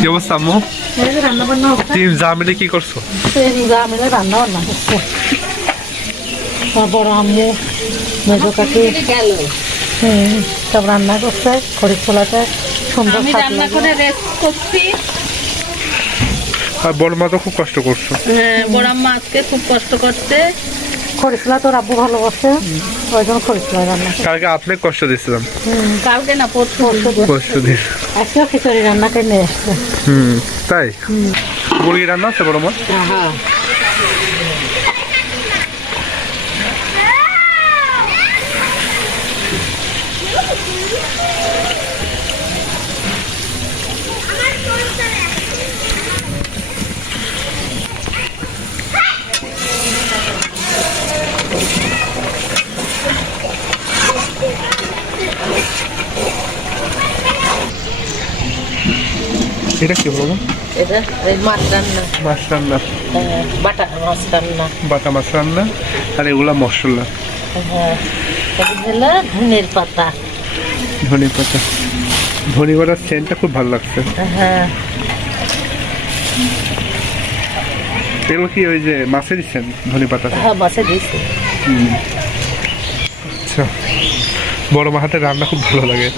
কি অবস্থা আম্মু? এই যে রান্না কি করছ? বান্না বড় আম্মু মেজো কাকি। হুম, সব রান্না করছে খরিদ পোলাতে সুন্দর রান্না করে রেস্ট করছি। আর বড় মা তো খুব কষ্ট করছ। হ্যাঁ বড় আম্মা আজকে খুব কষ্ট করছে। খরিদ পোলা তোর আব্বু ভালোবাসে। ওই জন্য খরিদ রান্না। কালকে আপনি কষ্ট দিয়েছিলাম। কালকে না পরশু। পরশু দিন। আজকেও খিচুড়ি রান্না করে নিয়ে এসছে। হুম তাই? মুরগি রান্না আছে বড় মা হ্যাঁ। এটা কি বলব? এটা মাছ রান্না। মাছ রান্না। হ্যাঁ, বাটা মাছ রান্না। বাটা মাছ রান্না আর এগুলা মশলা। হ্যাঁ ধনের পাতা। ধনে পাতা। ধনে পাতার সেন্টটা খুব ভালো লাগছে। হ্যাঁ। এগুলো কি ওই যে মাছে দিচ্ছেন ধনে পাতা হ্যাঁ মাছে দিয়েছি। আচ্ছা। বড় মা হাতের রান্না খুব ভালো লাগে।